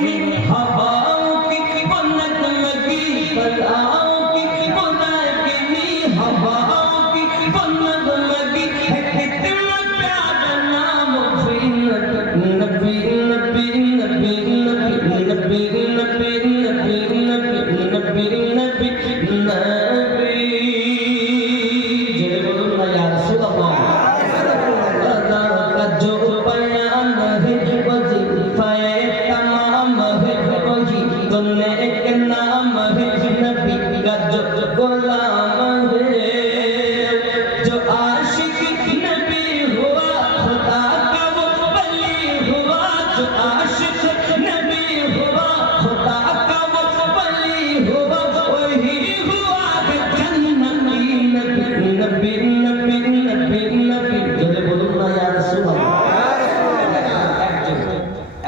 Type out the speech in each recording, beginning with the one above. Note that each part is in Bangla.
مرحبا वही तो नेक नाम है नबी का जो गुलाम है जो आशिक नबी हुआ खुदा का वो वली हुआ जो आशिक नबी हुआ खुदा का वो वली हुआ वही हुआ है जन्नती नबी नबी नबी नबी नबी জোরে বলুন না ইয়া রাসূলুল্লাহ একজন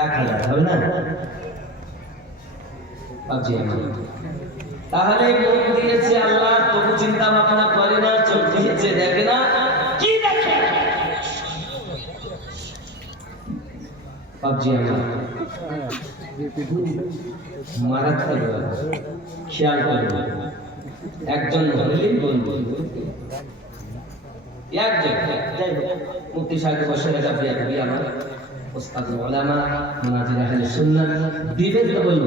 এক হাজার হবে না ভাবছি আমি তাহলে মন দিয়েছে আল্লাহ তবু চিন্তা ভাবনা করে না চোখ দিয়েছে দেখে না। কি দেখে? ভাবছি আমি মারাত্মক খেয়াল করব। একজন হলেই বলব। একজন যাই হোক মুক্তি সাহেব বসে রাখা বিয়া আমার। ওস্তাদ ওলামা মুনাজির আহলে সুন্নাত দিবেন তো বলব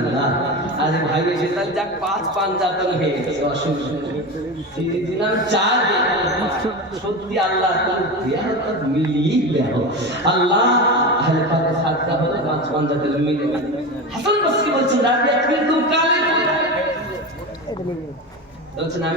এসে তার যাক পাঁচ পাঞ্জাতন হয়ে গেছে অসুবিধা নেই। দিলাম চার সত্যি আল্লাহ তোর দেয়া মিলিয়ে দেও আল্লাহ আহলে পাকের সাতটা হলে পাঁচ পাঞ্জাতন মিলে হাসান বসরি বলছেন রাবিয়া কিন্তু কালে বলছেন, আমি